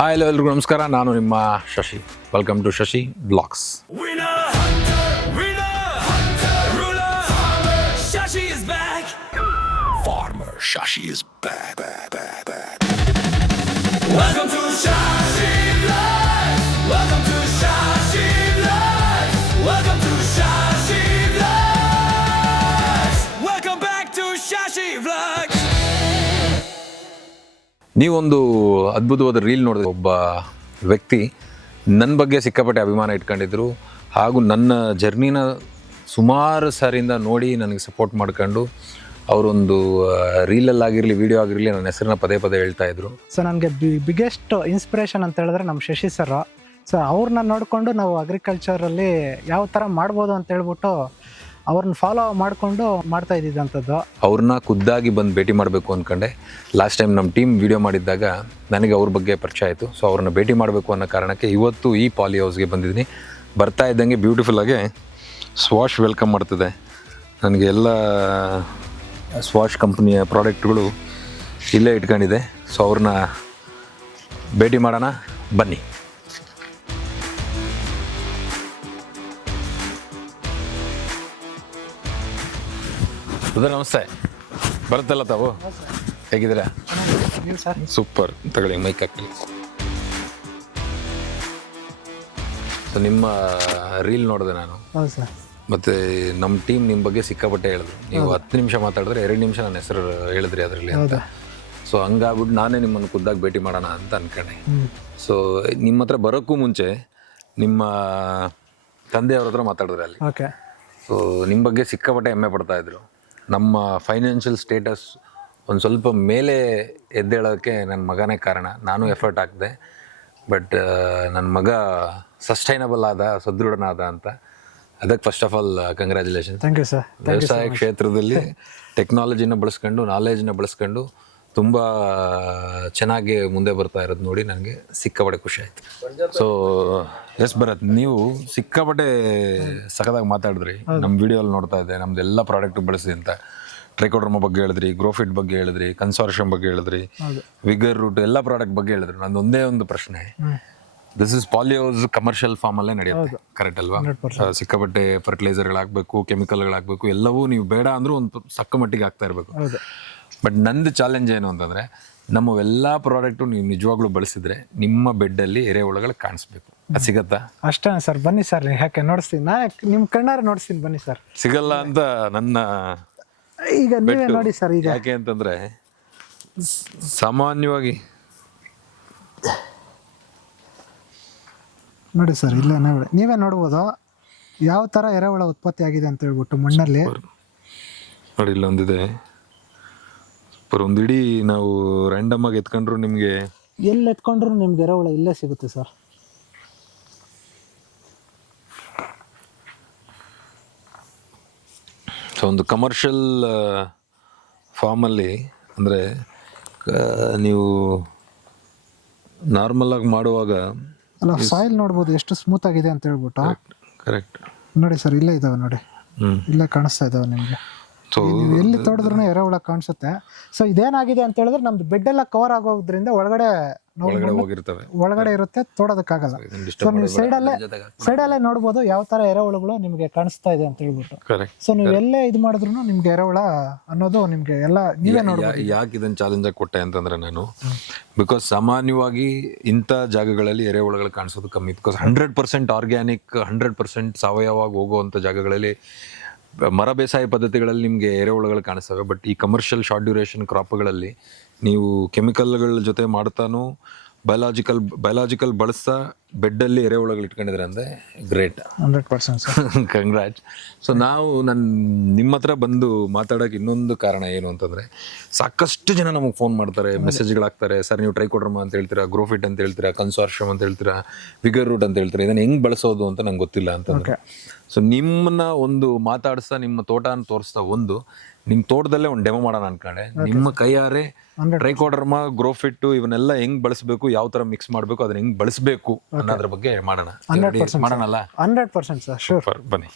Hi ಎಲ್ರಿಗೂ ನಮಸ್ಕಾರ. ನಾನು ನಿಮ್ಮ Shashi. Welcome to Shashi blogs. Farmer Shashi is back. Welcome to Shashi Vlogs. Welcome to Shashi Vlogs. Welcome to Shashi Vlogs. Welcome back to Shashi Vlogs. ನೀವೊಂದು ಅದ್ಭುತವಾದ reel ನೋಡಿದ್ರೆ ಒಬ್ಬ ವ್ಯಕ್ತಿ ನನ್ನ ಬಗ್ಗೆ ಸಿಕ್ಕಾಪಟ್ಟೆ ಅಭಿಮಾನ ಇಟ್ಕೊಂಡಿದ್ರು ಹಾಗೂ ನನ್ನ ಜರ್ನಿನ ಸುಮಾರು ಸಾರಿಯಿಂದ ನೋಡಿ ನನಗೆ ಸಪೋರ್ಟ್ ಮಾಡ್ಕೊಂಡು ಅವರೊಂದು ರೀಲಲ್ಲಾಗಿರಲಿ ವಿಡಿಯೋ ಆಗಿರಲಿ ನನ್ನ ಹೆಸರನ್ನ ಪದೇ ಪದೇ ಹೇಳ್ತಾ ಇದ್ರು. ಸೊ ನನಗೆ ಬಿಗ್ಗೆಸ್ಟ್ ಇನ್ಸ್ಪಿರೇಷನ್ ಅಂತ ಹೇಳಿದ್ರೆ ನಮ್ಮ ಶಶಿ ಸರ್. ಸೊ ಅವ್ರನ್ನ ನೋಡಿಕೊಂಡು ನಾವು ಅಗ್ರಿಕಲ್ಚರಲ್ಲಿ ಯಾವ ಥರ ಮಾಡ್ಬೋದು ಅಂತ ಹೇಳ್ಬಿಟ್ಟು ಅವ್ರನ್ನ ಫಾಲೋ ಮಾಡಿಕೊಂಡು ಮಾಡ್ತಾ ಇದ್ದಿದ್ದಂಥದ್ದು. ಅವ್ರನ್ನ ಖುದ್ದಾಗಿ ಬಂದು ಭೇಟಿ ಮಾಡಬೇಕು ಅಂದ್ಕೊಂಡೆ. ಲಾಸ್ಟ್ ಟೈಮ್ ನಮ್ಮ ಟೀಮ್ ವಿಡಿಯೋ ಮಾಡಿದ್ದಾಗ ನನಗೆ ಅವ್ರ ಬಗ್ಗೆ ಪರಿಚಯ ಆಯಿತು. ಸೊ ಅವ್ರನ್ನ ಭೇಟಿ ಮಾಡಬೇಕು ಅನ್ನೋ ಕಾರಣಕ್ಕೆ ಇವತ್ತು ಈ ಪಾಲಿ ಹೌಸ್ಗೆ ಬಂದಿದ್ದೀನಿ. ಬರ್ತಾ ಇದ್ದಂಗೆ ಬ್ಯೂಟಿಫುಲ್ಲಾಗಿ ಸ್ವಾಶ್ ವೆಲ್ಕಮ್ ಮಾಡ್ತಿದೆ. ನನಗೆ ಎಲ್ಲ ಸ್ವಾಶ್ ಕಂಪ್ನಿಯ ಪ್ರಾಡಕ್ಟ್ಗಳು ಇಲ್ಲೇ ಇಟ್ಕೊಂಡಿದೆ. ಸೊ ಅವ್ರನ್ನ ಭೇಟಿ ಮಾಡೋಣ ಬನ್ನಿ. ಸರ್ ನಮಸ್ತೆ. ಬರುತ್ತಲ್ಲ ತಾವು? ಹೇಗಿದ್ದೀರಾ? ನೀವು ಸರ್? ಸೂಪರ್. ತಗೊಳ್ಳಿ ಮೈಕ್ ಹಾಕಿ. ಸೊ ನಿಮ್ಮ ರೀಲ್ ನೋಡಿದೆ ನಾನು. ಹೌದು ಸರ್. ಮತ್ತು ನಮ್ಮ ಟೀಮ್ ನಿಮ್ಮ ಬಗ್ಗೆ ಸಿಕ್ಕಾಪಟ್ಟೆ ಹೇಳಿದ್ರು. ನೀವು 10 ನಿಮಿಷ ಮಾತಾಡಿದ್ರೆ 2 ನಿಮಿಷ ನನ್ನ ಹೆಸರು ಹೇಳಿದ್ರಿ ಅದರಲ್ಲಿ ಅಂತ. ಸೊ ಹಂಗಾಗ್ಬಿಟ್ಟು ನಾನೇ ನಿಮ್ಮನ್ನು ಖುದ್ದಾಗಿ ಭೇಟಿ ಮಾಡೋಣ ಅಂತ ಅಂದ್ಕೊಂಡೆ. ಸೊ ನಿಮ್ಮ ಹತ್ರ ಬರೋಕ್ಕೂ ಮುಂಚೆ ನಿಮ್ಮ ತಂದೆಯವ್ರ ಹತ್ರ ಮಾತಾಡಿದ್ರೆ ಅಲ್ಲಿ. ಓಕೆ. ಸೊ ನಿಮ್ಮ ಬಗ್ಗೆ ಸಿಕ್ಕಾಪಟ್ಟೆ ಹೆಮ್ಮೆ ಪಡ್ತಾಯಿದ್ರು. ನಮ್ಮ ಫೈನಾನ್ಷಿಯಲ್ ಸ್ಟೇಟಸ್ ಒಂದು ಸ್ವಲ್ಪ ಮೇಲೆ ಎದ್ದೇಳೋಕ್ಕೆ ನನ್ನ ಮಗನೇ ಕಾರಣ. ನಾನು ಎಫರ್ಟ್ ಹಾಕಿದೆ, ಬಟ್ ನನ್ನ ಮಗ ಸಸ್ಟೈನಬಲ್ ಆದ, ಸದೃಢನಾದ ಅಂತ. ಅದಕ್ಕೆ first of all congratulation. Thank you sir. ವ್ಯವಸಾಯ ಕ್ಷೇತ್ರದಲ್ಲಿ ಟೆಕ್ನಾಲಜಿನ ಬಳಸ್ಕೊಂಡು, ನಾಲೆಜ್ನ ಬಳಸ್ಕೊಂಡು ತುಂಬ ಚೆನ್ನಾಗಿ ಮುಂದೆ ಬರ್ತಾ ಇರೋದು ನೋಡಿ ನನಗೆ ಸಿಕ್ಕಾಪಟ್ಟೆ ಖುಷಿ ಆಯಿತು. ಸೊ ಎಸ್ ಭರತ್, ನೀವು ಸಿಕ್ಕಾಪಟ್ಟೆ ಸಖತ್ತಾಗಿ ಮಾತಾಡಿದ್ರಿ. ನಮ್ಮ ವಿಡಿಯೋಲ್ಲಿ ನೋಡ್ತಾ ಇದ್ದೆ, ನಮ್ದು ಎಲ್ಲ ಪ್ರಾಡಕ್ಟ್ ಬಳಸಿ ಅಂತ. ಟ್ರೈಕೋಡರ್ಮ ಬಗ್ಗೆ ಹೇಳಿದ್ರಿ, ಗ್ರೋಫಿಟ್ ಬಗ್ಗೆ ಹೇಳಿದ್ರಿ, ಕನ್ಸಾರ್ಷಿಯಂ ಬಗ್ಗೆ ಹೇಳಿದ್ರಿ, ವಿಗರ್ ರೂಟ್ ಎಲ್ಲ ಪ್ರಾಡಕ್ಟ್ ಬಗ್ಗೆ ಹೇಳಿದ್ರಿ. ನಂದು ಒಂದೇ ಒಂದು ಪ್ರಶ್ನೆ, this is poly house commercial ಫಾರ್ಮಲ್ಲೇ ನಡೆಯುತ್ತೆ, ಕರೆಕ್ಟ್ ಅಲ್ವಾ? ಸಿಕ್ಕಾಪಟ್ಟೆ ಫರ್ಟಿಲೈಸರ್ಗಳಾಗಬೇಕು, ಕೆಮಿಕಲ್ಗಳಾಗಬೇಕು, ಎಲ್ಲವೂ ನೀವು ಬೇಡ ಅಂದರೂ ಒಂದು ಸಕ್ಕ ಮಟ್ಟಿಗೆ ಆಗ್ತಾ ಇರಬೇಕು. ಬಟ್ ನಂದು ಚಾಲೆಂಜ್ ಏನು ಅಂತಂದರೆ, ನಮ್ಮವೆಲ್ಲ ಪ್ರಾಡಕ್ಟು ನೀವು ನಿಜವಾಗ್ಲೂ ಬಳಸಿದ್ರೆ ನಿಮ್ಮ ಬೆಡ್ಡಲ್ಲಿ ಎರೆಹುಳುಗಳು ಕಾಣಿಸ್ಬೇಕು. ಅದು ಸಿಗತ್ತಾ? ಅಷ್ಟೇ ಸರ್. ಬನ್ನಿ ಸರ್, ಯಾಕೆ ನೋಡಿಸ್ತೀನಿ, ನಾನು ನಿಮ್ಮ ಕಣ್ಣಾರೆ ನೋಡಿಸ್ತೀನಿ, ಬನ್ನಿ ಸರ್. ಸಿಗಲ್ಲ ಅಂತ ನನ್ನ ಈಗ ನೀವೇ ನೋಡಿ ಸರ್. ಈಗ ಯಾಕೆ ಅಂತಂದರೆ ಸಾಮಾನ್ಯವಾಗಿ ನೋಡಿ ಸರ್, ಇಲ್ಲೇ ನೋಡಿ, ನೀವೇ ನೋಡ್ಬೋದು ಯಾವ ಥರ ಎರೆಹುಳ ಉತ್ಪತ್ತಿ ಆಗಿದೆ ಅಂತ ಹೇಳ್ಬಿಟ್ಟು ಮಣ್ಣಲ್ಲಿ. ನೋಡಿ ಇಲ್ಲೊಂದಿದೆ ಸೂಪರ್. ಒಂದು ಇಡೀ ನಾವು ರ್ಯಾಂಡಮ್ ಆಗಿ ಎತ್ಕೊಂಡ್ರು ನಿಮಗೆ ಎಲ್ಲಿ ಎತ್ಕೊಂಡ್ರು ನಿಮ್ಗೆ ಎರೆಹುಳ ಇಲ್ಲೇ ಸಿಗುತ್ತೆ ಸರ್. ಸೊ ಒಂದು ಕಮರ್ಷಿಯಲ್ ಫಾರ್ಮಲ್ಲಿ ಅಂದರೆ ನೀವು ನಾರ್ಮಲಾಗಿ ಮಾಡುವಾಗ ಅಲ್ಲ, ಸಾಯಿಲ್ ನೋಡ್ಬೋದು ಎಷ್ಟು ಸ್ಮೂತ್ ಆಗಿದೆ ಅಂತ ಹೇಳ್ಬಿಟ್ಟು. ಕರೆಕ್ಟ್. ನೋಡಿ ಸರ್, ಇಲ್ಲೇ ಇದಾವೆ ನೋಡಿ, ಇಲ್ಲೇ ಕಾಣಿಸ್ತಾ ಇದಾವೆ ನಿಮಗೆ. ಸೊ ನೀವು ಎಲ್ಲಿ ತೋಡಿದ್ರೂ ಎರೆಹುಳ ಕಾಣಿಸುತ್ತೆ. ಸೊ ಇದೇನಾಗಿದೆ ಅಂತ ಹೇಳಿದ್ರೆ ನಮ್ದು ಬೆಡ್ ಎಲ್ಲ ಕವರ್ ಆಗೋದ್ರಿಂದ ಒಳಗಡೆ ಹೋಗಿರ್ತವೆ, ಒಳಗಡೆ ಇರುತ್ತೆ, ತೋಡೋದಕ್ಕಾಗಲ್ಲ. ಸೊ ನೀವು ಸೈಡಲ್ಲೇ ನೋಡ್ಬೋದು ಯಾವ ತರ ಎರೆಹುಳುಗಳು ನಿಮ್ಗೆ ಕಾಣಿಸ್ತಾ ಇದೆ ಅಂತ ಹೇಳ್ಬಿಟ್ಟು. ಸೊ ನೀವು ಎಲ್ಲೇ ಇದು ಮಾಡಿದ್ರು ನಿಮ್ಗೆ ಎರೆಹುಳ ಅನ್ನೋದು ನಿಮ್ಗೆ ಎಲ್ಲ ನೀವೇ ನೋಡ್ಬೋದು. ಯಾಕೆ ಇದನ್ನ ಚಾಲೆಂಜ್ ಆಗಿ ಕೊಟ್ಟೆ ಅಂತಂದ್ರೆ ನಾನು, ಬಿಕಾಸ್ ಸಾಮಾನ್ಯವಾಗಿ ಇಂಥ ಜಾಗಗಳಲ್ಲಿ ಎರೆಹುಳುಗಳು ಕಾಣಿಸೋದು ಕಮ್ಮಿ. ಬಿಕಾಸ್ 100% ಆರ್ಗ್ಯಾನಿಕ್, 100% ಸಾವಯವಾಗಿ ಹೋಗುವಂಥ ಜಾಗಗಳಲ್ಲಿ ಮರ ಬೇಸಾಯ ಪದ್ಧತಿಗಳಲ್ಲಿ ನಿಮಗೆ ಎರೆಹುಳುಗಳು ಕಾಣಿಸ್ತವೆ. ಬಟ್ ಈ ಕಮರ್ಷಿಯಲ್ ಶಾರ್ಟ್ ಡ್ಯೂರೇಷನ್ ಕ್ರಾಪ್ಗಳಲ್ಲಿ ನೀವು ಕೆಮಿಕಲ್ಗಳ ಜೊತೆ ಮಾಡ್ತಾನು ಬಯಲಾಜಿಕಲ್ ಬಳಸ್ತಾ ಬೆಡ್ಡಲ್ಲಿ ಎರೆಹುಳುಗಳು ಇಟ್ಕೊಂಡಿದ್ರೆ ಅಂದರೆ ಗ್ರೇಟ್. 100% ಕಂಗ್ರಾಟ್. ಸೊ ನಾವು ನಿಮ್ಮ ಹತ್ರ ಬಂದು ಮಾತಾಡೋಕೆ ಇನ್ನೊಂದು ಕಾರಣ ಏನು ಅಂತಂದರೆ, ಸಾಕಷ್ಟು ಜನ ನಮಗೆ ಫೋನ್ ಮಾಡ್ತಾರೆ, ಮೆಸೇಜ್ಗಳಾಗ್ತಾರೆ. ಸರ್ ನೀವು ಟ್ರೈಕೋಡರ್ಮ ಅಂತ ಹೇಳ್ತೀರಾ, ಗ್ರೋಫಿಟ್ ಅಂತ ಹೇಳ್ತೀರಾ, ಕನ್ಸಾರ್ಷಿಯಂ ಅಂತ ಹೇಳ್ತೀರಾ, ವಿಗರ್ ರೂಟ್ ಅಂತ ಹೇಳ್ತೀರಾ, ಇದನ್ನು ಹೆಂಗೆ ಬಳಸೋದು ಅಂತ ನಂಗೆ ಗೊತ್ತಿಲ್ಲ ಅಂತಂದರೆ. ಸೊ ನಿಮ್ಮನ್ನ ಒಂದು ಮಾತಾಡಿಸ್ತಾ, ನಿಮ್ಮ ತೋಟನ ತೋರಿಸ್ತಾ, ಒಂದು ನಿಮ್ಮ ತೋಟದಲ್ಲೇ ಒಂದು ಡೆಮೋ ಮಾಡೋಣ ಅನ್ಕೊಂಡೆ. ನಿಮ್ಮ ಕೈಯಾರೆ ಟ್ರೈಕೋಡರ್ಮ, ಗ್ರೋಫಿಟ್ ಇವನ್ನೆಲ್ಲ ಹೆಂಗ್ ಬಳಸಬೇಕು, ಯಾವ ತರ ಮಿಕ್ಸ್ ಮಾಡಬೇಕು, ಅದನ್ನ ಹೆಂಗ್ ಬಳಸಬೇಕು ಅನ್ನೋದ್ರ ಬಗ್ಗೆ ಮಾಡೋಣ. ಮಾಡೋಣಲ್ಲ? 100% ಸರ್, ಶೂರ್. ಬನ್ನಿ.